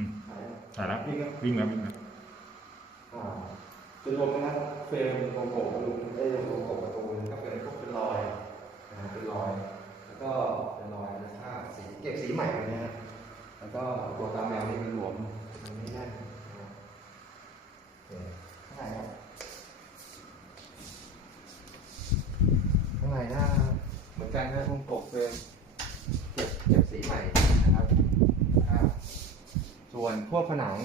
อืมหายแล้วถ่ายแล้ววิ่งแล้ววิ่งแล้ววิ่งแล้วอ่าจะรวมกันนะเฟรมโกโก้ประตูไอ้โกโก้ประตูก็เป็นพวกเป็นรอยนะฮะเป็นรอย แล้วก็เป็นรอยนะถ้าสีเก็บสีใหม่ไปนะฮะแล้วก็ตัวตาแมวนี่มันหลวมมันไม่แน่นนะโอเคข้างในครับข้างในหน้าเหมือนกันนะวงกบเป็นเก็บเก็บสีใหม่นะครับอ่า ส่วนพวกผนัง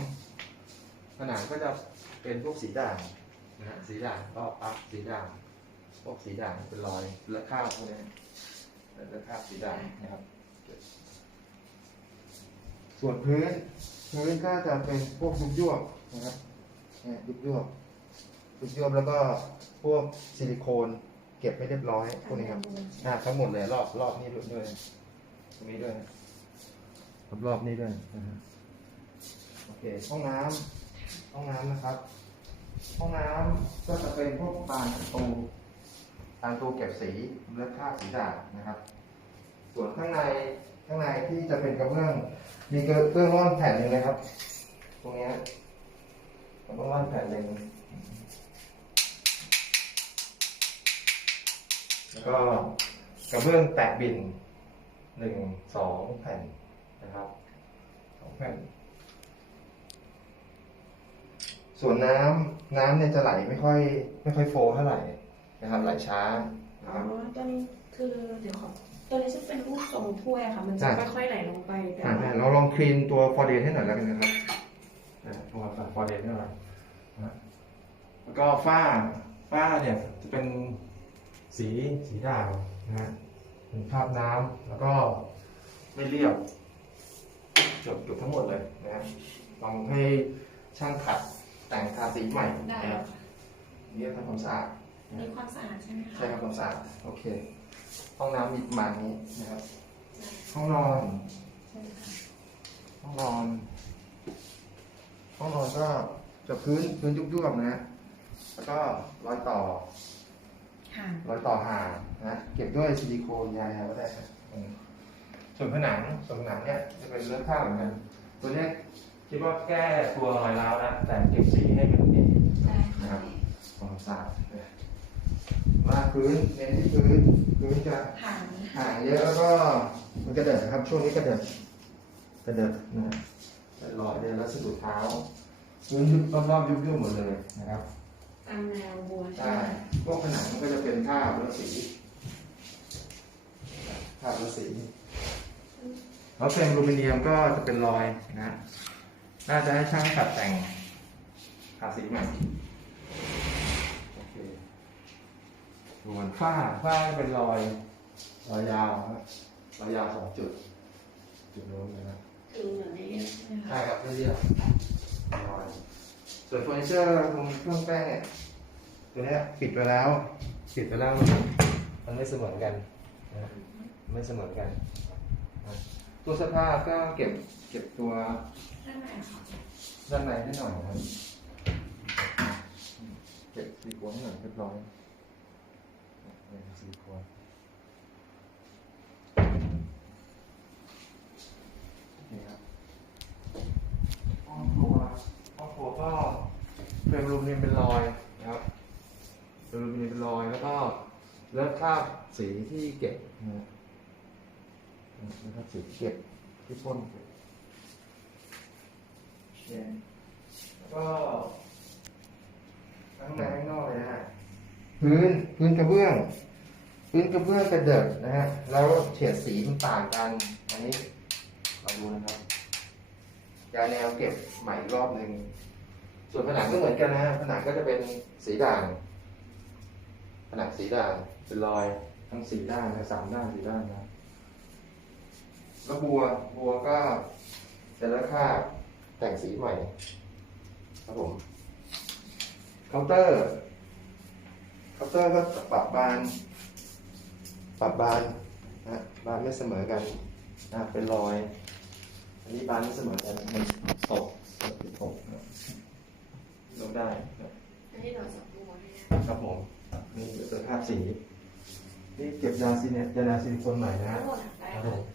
ผนังก็จะเป็นพวกสีด่างนะฮะสีด่างก็ปักสีด่างพวกสีด่างเป็นรอยเลือดข้าวพวกนี้เลือดข้าวสีด่างนะครับ ส่วนพื้นพื้นก็จะเป็นพวกยุบยวบนะครับเนี่ยยุบยวบยุบยวบแล้วก็พวกซิลิโคนเก็บไม่เรียบร้อยพวกนี้ครับอ่าทั้งหมดเลยรอบรอบนี้ด้วยตรงนี้ด้วยรอบรอบนี้ด้วยนะฮะ โอเค ห้องน้ำห้องน้ำนะครับ ห้องน้ำก็จะเป็นพวกบานประตูบานประตูเก็บสีและค่าสีด่างนะครับ ส่วนข้างในข้างในที่จะเป็นกระเบื้อง มีกระเบื้องร่อนแผ่นหนึ่งนะครับ ตรงนี้กระเบื้องร่อนแผ่นหนึ่งแล้วก็กระเบื้องแตะบินหนึ่งสองแผ่นนะครับสองแผ่น ส่วนน้ำน้ำเนี่ยจะไหลไม่ค่อยไม่ค่อยโฟล์เท่าไหร่นะครับไหลช้านะอ๋ครับอตัวนี้คือเดี๋ยวขอตัวนี้จะเป็นรูปทรงถ้วยอะค่ะ มันจะอะ ค่อยๆไหลลงไปแต่อ่าว่าเราลองคลีนตัวฟอร์เดนให้หน่อยแล้วกันนะครับอ่าตัวฟอร์เดนให้หน่อยนะแล้วก็ฝ้าฝ้าเนี่ยจะเป็นสีสีด่างนะฮะเป็นคราบน้ำแล้วก็ไม่เรียบจบจบทั้งหมดเลยนะฮะลองให้ช่างขัด แต่งทาสีใหม่ได้ นะคแล้รัวบค่ะเรียกทำความสะอาดมีความสะอาดใช่ไหมคะใช่ครับความสะอาดโอเค ห้องน้ำมีประมาณนี้นะครับ ห้องนอน ใช่ค่ะห้องนอน ห้องนอนก็จะพื้นพื้นยุบๆนะฮะแล้วก็รอยต่อ ค่ะรอยต่อห่างนะ เก็บด้วยซิลิโคนยายก็ได้ครับอืมส่วนผนังส่วนผนังเนี่ยจะเป็นเลือดข้าวเหมือนกัน ตัวเนี้ย คิดว่าแก้ตัวรอยร้าวนะแต่เก็บสีให้มันดีได้นะครัค่ะบความสะอาดนะว่าพื้นเน้นที่พื้นพื้นจะผ่านห่างเยอะแล้วก็มันกระเดิดนะครับช่วงนี้กระเดิดกระเดิดนะเป็นรอยเดินแล้วสะดุดเท้าพื้นยุบรอบๆยุบๆหมดเลยนะครับตามแนวบัวใช่ใช่ไหมพวกผนังมันก็จะเป็นผ้าแล้วสีผ้าแล้วสีแล้วเฟรมอลูมิเนียมก็จะเป็นรอยนะ น่าจะให้ช่างตัดแต่งทาสีใหม่โอเคส่วนฝ้าฝ้าเป็นรอยรอยยาวครับรอยยาวสองจุด จุดโน้นนะครับคือเหมือนในนี้ใช่ไหมใช่คะครับเรียบๆรอยส่วนเฟอร์นิเจอร์ตรงเครื่องแป้งเนี่ยตัวเนี้ยปิดไปแล้วปิดไปแล้วมันมัน ไม่เสมอกันนะไม่เสมอกันนะ ตัวเสื้อผ้าก็เก็บเก็บตัวด้านในด้านในให้หน่อยนะครับเก็บซีโคนให้หน่อยเรียบร้อยเนี่ยซีโคนโอเครับห้องครัวห้องครัวก็เป็นอลูมเนียมเป็นรอยนะครับเป็นอลูมเนียมเป็นรอยแล้วก็เลือกคราบสีที่เก็บนะฮะแล้วก็สีเก็บที่พ่นเก็บโอเคแล้วก็ข้งในข้างนอกเลยนะฮะพื้นพื้นกระเบื้อง พื้นกระเบื้องกระเดิดนะฮะแล้วเฉดสีมันต่างกัน อันนี้เราดูนะครับยาแนวเก็บใหม่รอบหนึ่งส่วนผนังก็เหมือนกันนะฮะผนังก็จะเป็นสีด่างผนังสีด่างเป็นรอยทั้งสีด้านนะสามด้านสีด้านนะ แล้วบัวบัวก็เป็นราคาบแต่งสีใหม่ ครับผมเคาน์เตอร์เคาน์เตอร์ก็ปรับบาน ปรับบานนะบานไม่เสมอกันนะเป็นรอย อันนี้บานไม่เสมอกันมันตกตกติดตกนะลงได้นะอันนี้เราสับบัวให้นะครับผมนี่เป็นภาพสีนี่เก็บยาซีเนยยานาซิลิโคนใหม่นะทั้งหมดอะได้ค่ะได้ค่ะ